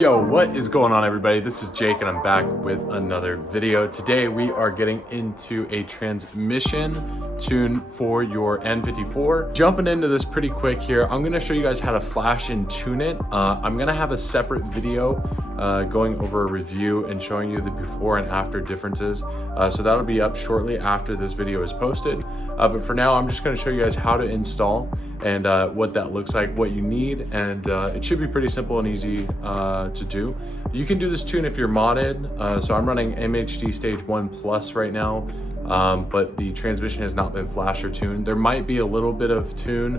Yo, what is going on, everybody? This is Jake and I'm back with another video. Today we are getting into a transmission tune for your N54. Jumping into this pretty quick here, I'm gonna show you guys how to flash and tune it. I'm gonna have a separate video going over a review and showing you the before and after differences. So that'll be up shortly after this video is posted. But for now, I'm just gonna show you guys how to install and what that looks like, what you need, and it should be pretty simple and easy to do. You can do this tune if you're modded. So I'm running MHD Stage 1 Plus right now, but the transmission has not been flash or tuned. There might be a little bit of tune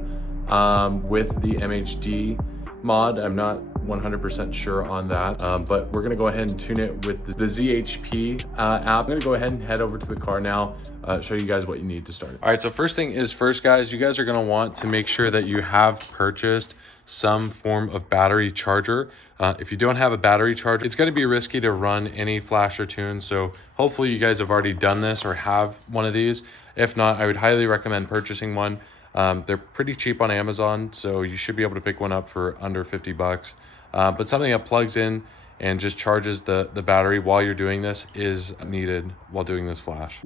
with the MHD mod. I'm not 100% sure on that, but we're gonna go ahead and tune it with the xHP app. I'm gonna go ahead and head over to the car now, show you guys what you need to start. All right, so first thing is first, guys, you guys are gonna want to make sure that you have purchased some form of battery charger. If you don't have a battery charger, it's gonna be risky to run any flash or tune. So hopefully you guys have already done this or have one of these. If not, I would highly recommend purchasing one. They're pretty cheap on Amazon, so you should be able to pick one up for under 50 bucks. But something that plugs in and just charges the battery while you're doing this is needed while doing this flash.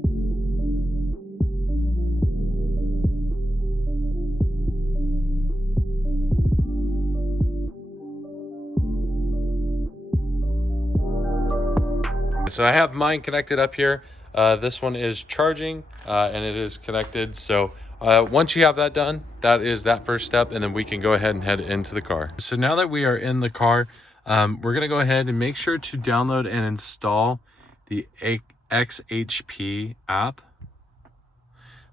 So I have mine connected up here. This one is charging and it is connected. So once you have that done, that is that first step, and then we can go ahead and head into the car. So now that we are in the car, we're gonna go ahead and make sure to download and install the xHP app.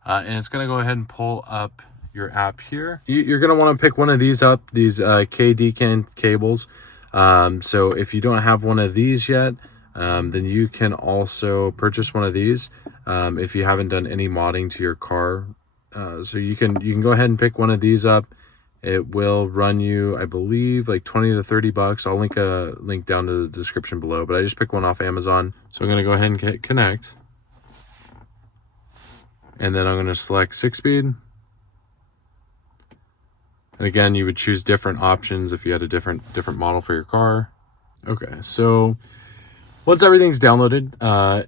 And it's gonna go ahead and pull up your app here. You're gonna wanna pick one of these up, these KD cables. So if you don't have one of these yet, then you can also purchase one of these if you haven't done any modding to your car. So you can go ahead and pick one of these up. It will run you, I believe, like 20 to 30 bucks. I'll link a link down to the description below, but I just picked one off Amazon. So I'm gonna go ahead and hit connect. And then I'm gonna select 6-speed. And again, you would choose different options if you had a different model for your car. Okay, so once everything's downloaded,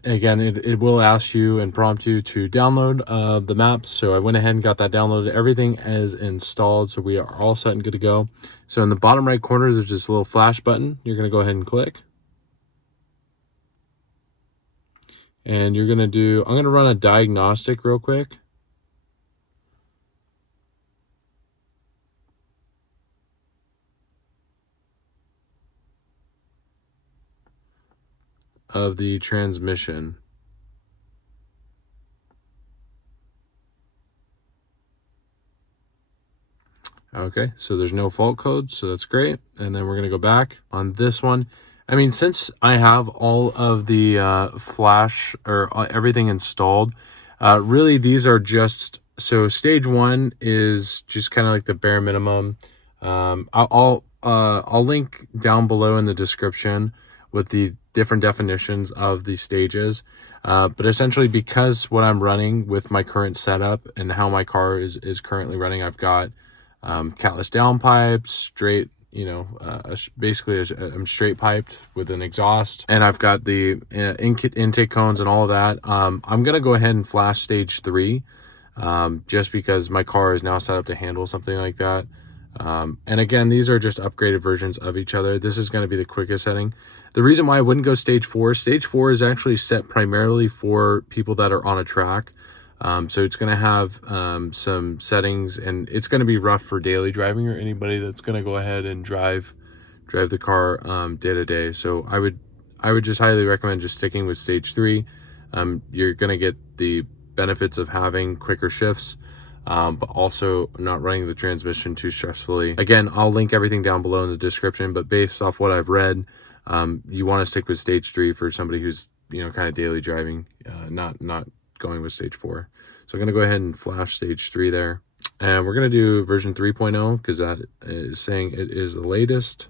again, it will ask you and prompt you to download the maps. So I went ahead and got that downloaded. Everything is installed, so we are all set and good to go. So in the bottom right corner, there's this little flash button. You're gonna go ahead and click. And you're gonna do, I'm gonna run a diagnostic real quick. Of the transmission. Okay, so there's no fault code, so that's great. And then we're gonna go back on this one. I mean, since I have all of the flash or everything installed, really these are just, so stage 1 is just kind of like the bare minimum. I'll link down below in the description with the different definitions of the stages, but essentially, because what I'm running with my current setup and how my car is currently running, I've got catless downpipes, straight, basically I'm straight piped with an exhaust, and I've got the intake cones and all of that. I'm gonna go ahead and flash stage 3 just because my car is now set up to handle something like that. And again, these are just upgraded versions of each other. This is going to be the quickest setting. The reason why I wouldn't go stage 4 is actually set primarily for people that are on a track. So it's going to have some settings, and it's going to be rough for daily driving or anybody that's going to go ahead and drive the car day to day. So I would just highly recommend just sticking with stage 3. You're going to get the benefits of having quicker shifts, but also not running the transmission too stressfully. Again, I'll link everything down below in the description, but based off what I've read, you want to stick with stage 3 for somebody who's, kind of daily driving, not going with stage 4. So I'm going to go ahead and flash stage 3 there. And we're going to do version 3.0 because that is saying it is the latest.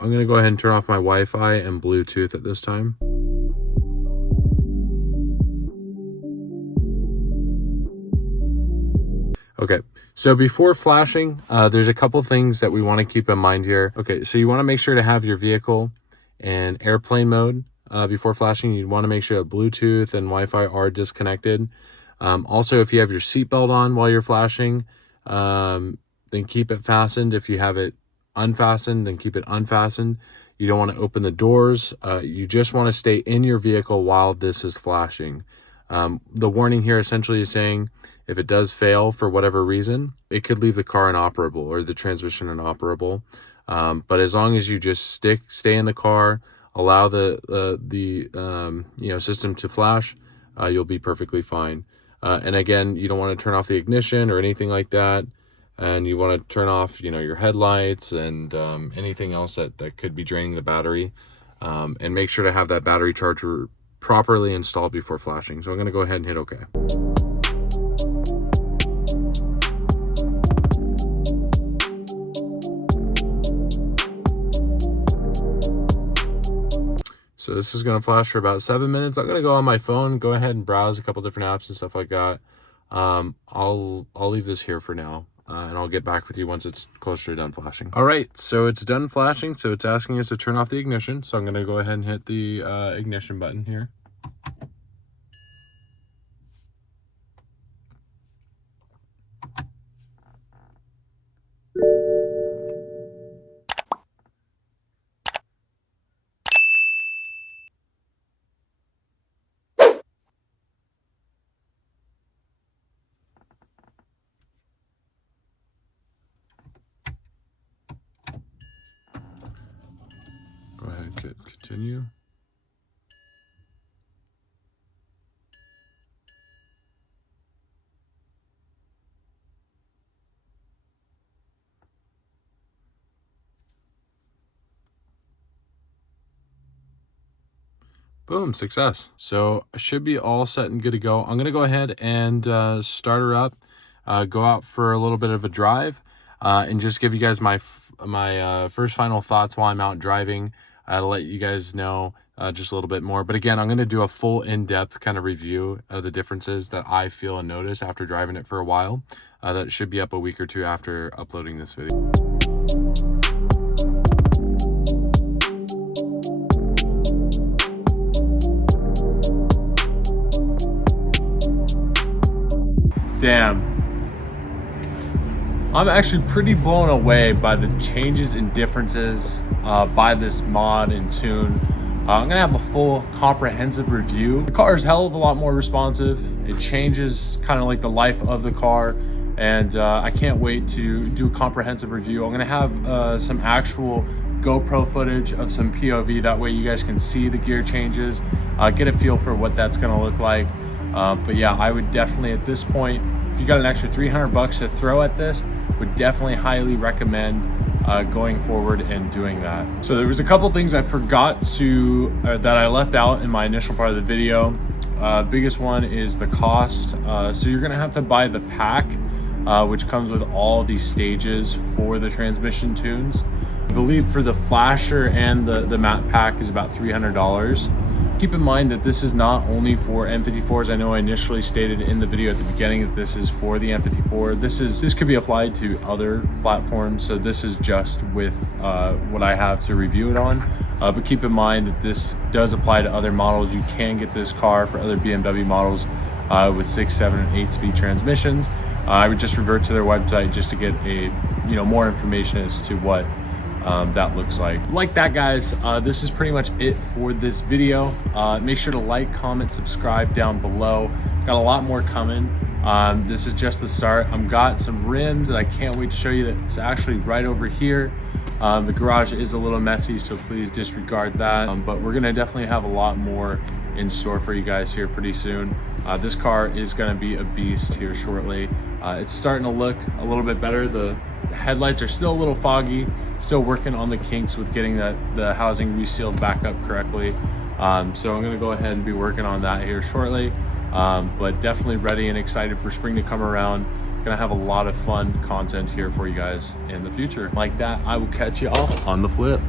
I'm going to go ahead and turn off my Wi-Fi and Bluetooth at this time. Okay, so before flashing, there's a couple things that we want to keep in mind here. Okay, so you want to make sure to have your vehicle in airplane mode before flashing. You want to make sure that Bluetooth and Wi-Fi are disconnected. Also, if you have your seatbelt on while you're flashing, then keep it fastened. If you have it unfastened, then keep it unfastened. You don't want to open the doors. You just want to stay in your vehicle while this is flashing. The warning here essentially is saying if it does fail for whatever reason, it could leave the car inoperable or the transmission inoperable. But as long as you just stay in the car, allow the system to flash, you'll be perfectly fine. And again, you don't want to turn off the ignition or anything like that. And you want to turn off, your headlights and anything else that could be draining the battery. And make sure to have that battery charger properly installed before flashing. So I'm going to go ahead and hit OK. So this is going to flash for about 7 minutes. I'm going to go on my phone, go ahead and browse a couple different apps and stuff like that. I'll leave this here for now, and I'll get back with you once it's closer to done flashing. All right, so it's done flashing. So it's asking us to turn off the ignition. So I'm going to go ahead and hit the ignition button here. Go ahead and hit continue. Boom, success. So I should be all set and good to go. I'm going to go ahead and start her up, go out for a little bit of a drive, and just give you guys my first final thoughts while I'm out driving to let you guys know just a little bit more. But again, I'm going to do a full in-depth kind of review of the differences that I feel and notice after driving it for a while. That should be up a week or two after uploading this video. Damn, I'm actually pretty blown away by the changes and differences by this mod and tune. I'm gonna have a full comprehensive review. The car is a hell of a lot more responsive. It changes kind of like the life of the car, and I can't wait to do a comprehensive review. I'm gonna have some actual GoPro footage of some POV. That way you guys can see the gear changes, get a feel for what that's gonna look like. But yeah, I would definitely at this point, if you got an extra 300 bucks to throw at this, would definitely highly recommend going forward and doing that. So there was a couple things I forgot to, that I left out in my initial part of the video. Biggest one is the cost. So you're gonna have to buy the pack, which comes with all these stages for the transmission tunes. I believe for the flasher and the matte pack is about $300. Keep in mind that this is not only for N54s. I know I initially stated in the video at the beginning that this is for the N54. This could be applied to other platforms, so this is just with what I have to review it on. But keep in mind that this does apply to other models. You can get this car for other BMW models with 6, 7, and 8-speed transmissions. I would just revert to their website just to get a more information as to what that looks like that, guys. This is pretty much it for this video. Make sure to like, comment, subscribe down below. Got a lot more coming. This is just the start. I've got some rims that I can't wait to show you. That's actually right over here. The garage is a little messy, so please disregard that. But we're gonna definitely have a lot more in store for you guys here pretty soon. This car is gonna be a beast here shortly. It's starting to look a little bit better. The headlights are still a little foggy, still working on the kinks with getting the housing resealed back up correctly. So I'm gonna go ahead and be working on that here shortly. But definitely ready and excited for spring to come around. Gonna have a lot of fun content here for you guys in the future. Like that, I will catch you all on the flip.